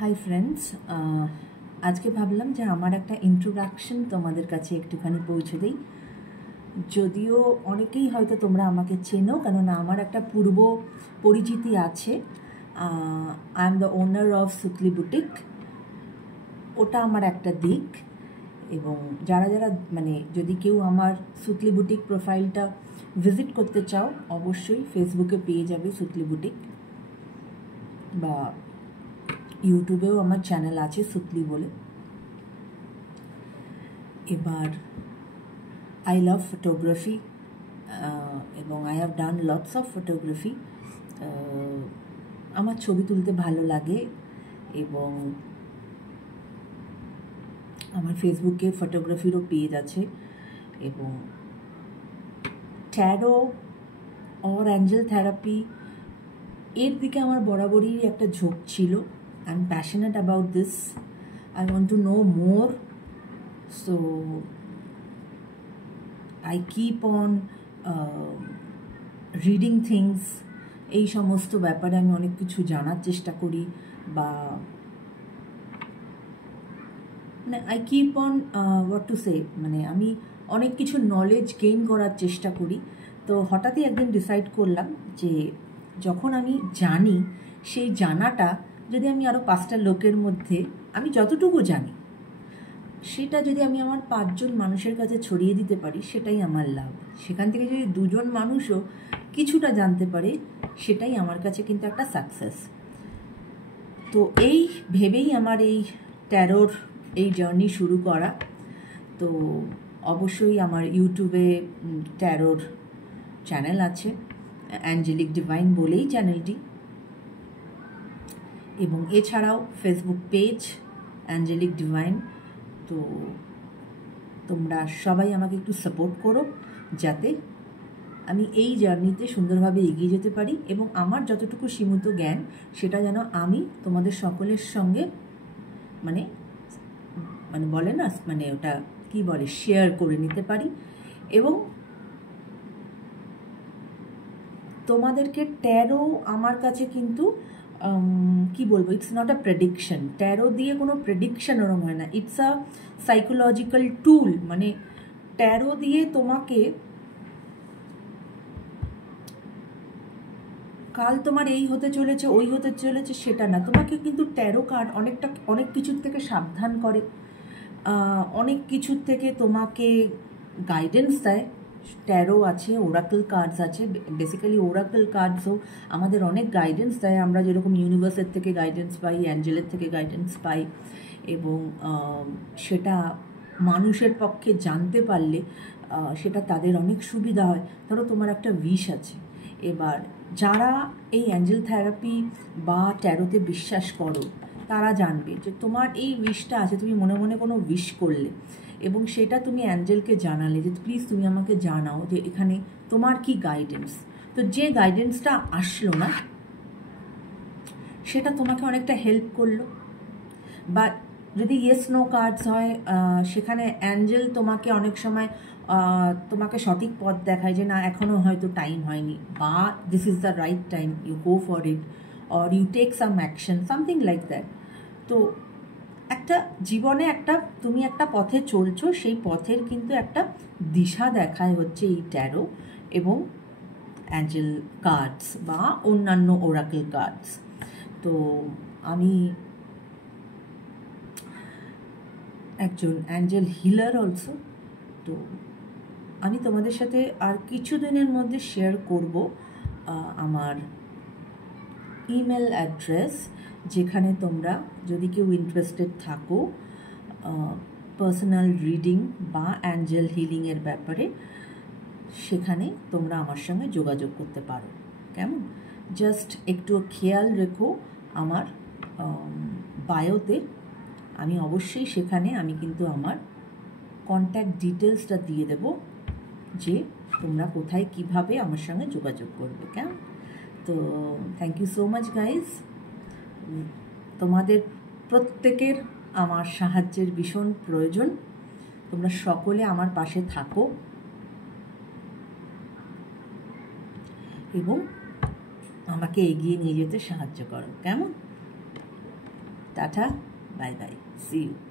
Hi friends, আজকে ভাবলাম যে আমার একটা ইন্ট্রোডাকশন তোমাদের কাছে একটুখানি পৌঁছে দিই। যদিও অনেকেই হয়তো তোমরা আমাকে চেনো, কেননা আমার একটা পূর্ব পরিচিতি আছে। I am the owner of Sutli boutique, ওটা আমার একটা দিক। এবং যারা যারা যদি কেউ আমার সুতলি বুটিক প্রোফাইলটা ভিজিট করতে চাও, অবশ্যই ফেসবুকে পেয়ে যাবে সুতলি বুটিক, বা ইউটিউবেও আমার চ্যানেল আছে সুতলি বলে। এবার আই লাভ ফটোগ্রাফি এবং I have done lots of photography. আমার ছবি তুলতে ভালো লাগে এবং আমার ফেসবুকে ফটোগ্রাফিরও পেজ আছে। এবং ট্যারো অর অ্যাঞ্জেল থেরাপি এর দিকে আমার বরাবরই একটা ঝোঁক ছিল। I am passionate about this, I want to know more. So I keep on reading things, এই সমস্ত ব্যাপারে আমি অনেক কিছু জানার চেষ্টা করি, বা I keep on what to say, আমি অনেক কিছু নলেজ গেইন করার চেষ্টা করি। তো হঠাৎই একদিন ডিসাইড করলাম যে যখন আমি জানি, সেই জানাটা যদি আমি আরও 5টা লোকের মধ্যে আমি যতটুকু জানি সেটা যদি আমি আমার 5জন মানুষের কাছে ছড়িয়ে দিতে পারি, সেটাই আমার লাভ। সেখান থেকে যদি 2জন মানুষও কিছুটা জানতে পারে, সেটাই আমার কাছে কিন্তু একটা সাকসেস। তো এই ভেবেই আমার এই ট্যারোর এই জার্নি শুরু করা। তো অবশ্যই আমার ইউটিউবে ট্যারোর চ্যানেল আছে, অ্যাঞ্জেলিক ডিভাইন বলেই চ্যানেলটি। এবং এছাড়াও ফেসবুক পেজ অ্যাঞ্জেলিক ডিভাইন। তো তোমরা সবাই আমাকে একটু সাপোর্ট করো, যাতে আমি এই জার্নিতে সুন্দরভাবে এগিয়ে যেতে পারি এবং আমার যতটুকু সীমিত জ্ঞান সেটা যেন আমি তোমাদের সকলের সঙ্গে বলে না, ওটা কি বলে, শেয়ার করে নিতে পারি। এবং তোমাদেরকে ট্যারো আমার কাছে কিন্তু কি বলবো, it's not a prediction. Taro দিয়ে কোনো প্রেডিকশন ওরম হয় না, it's a psychological tool. Taro দিয়ে তোমাকে কাল তোমার এই হতে চলেছে, ওই হতে চলেছে সেটা না, তোমাকে কিন্তু ট্যারো কার্ড অনেক কিছুর থেকে সাবধান করে, অনেক কিছুর থেকে তোমাকে গাইডেন্স দেয়। ট্যারো আছে, ওরাকেল কার্ডস আছে। বেসিক্যালি ওরাকেল কার্ডসও আমাদের অনেক গাইডেন্স দেয়। আমরা যেরকম ইউনিভার্সের থেকে গাইডেন্স পাই, অ্যাঞ্জেলের থেকে গাইডেন্স পাই, এবং সেটা মানুষের পক্ষে জানতে পারলে সেটা তাদের অনেক সুবিধা হয়। ধরো তোমার একটা উইশ আছে, এবার যারা এই অ্যাঞ্জেল থেরাপি বা ট্যারোতে বিশ্বাস করো, তারা জানবে যে তোমার এই উইশটা আছে। তুমি মনে মনে কোনো উইশ করলে এবং সেটা তুমি অ্যাঞ্জেলকে জানালে যে প্লিজ তুমি আমাকে জানাও যে এখানে তোমার কি গাইডেন্স। তো যে গাইডেন্সটা আসলো না, সেটা তোমাকে অনেকটা হেল্প করলো। বা যদি ইয়েস নো কার্ডস হয়, সেখানে অ্যাঞ্জেল তোমাকে অনেক সময় তোমাকে সঠিক পথ দেখায় যে না, এখনও হয়তো টাইম হয়নি, বা this is the right time, you go for it, or you take some action, something like that. তো একটা জীবনে তুমি একটা পথে চলছো, সেই পথের কিন্তু একটা দিশা দেখায় হচ্ছে এই ট্যারো এবং অ্যাঞ্জেল কার্ডস বা অন্যান্য ওরাকেল কার্ডস। তো আমি একজন অ্যাঞ্জেল হিলার অলসো। তো আমি তোমাদের সাথে আর কিছুদিনের মধ্যে শেয়ার করব আমার ইমেল অ্যাড্রেস, যেখানে তোমরা যদি কেউ ইন্টারেস্টেড থাকো পার্সোনাল রিডিং বা অ্যাঞ্জেল হিলিংয়ের ব্যাপারে, সেখানে তোমরা আমার সঙ্গে যোগাযোগ করতে পারো। কেমন? জাস্ট একটু খেয়াল রেখো আমার বায়োতে, আমি অবশ্যই সেখানে আমি কিন্তু আমার কন্ট্যাক্ট ডিটেলসটা দিয়ে দেব, যে তোমরা কোথায় কিভাবে আমার সঙ্গে যোগাযোগ করবে। কেমন? তো thank you so much guys. তোমাদের প্রত্যেকের আমার সাহায্যের ভীষণ প্রয়োজন। তোমরা সকলে আমার পাশে থাকো এবং আমাকে এগিয়ে নিয়ে যেতে সাহায্য করো। কেমন? Tata, bye bye, see you.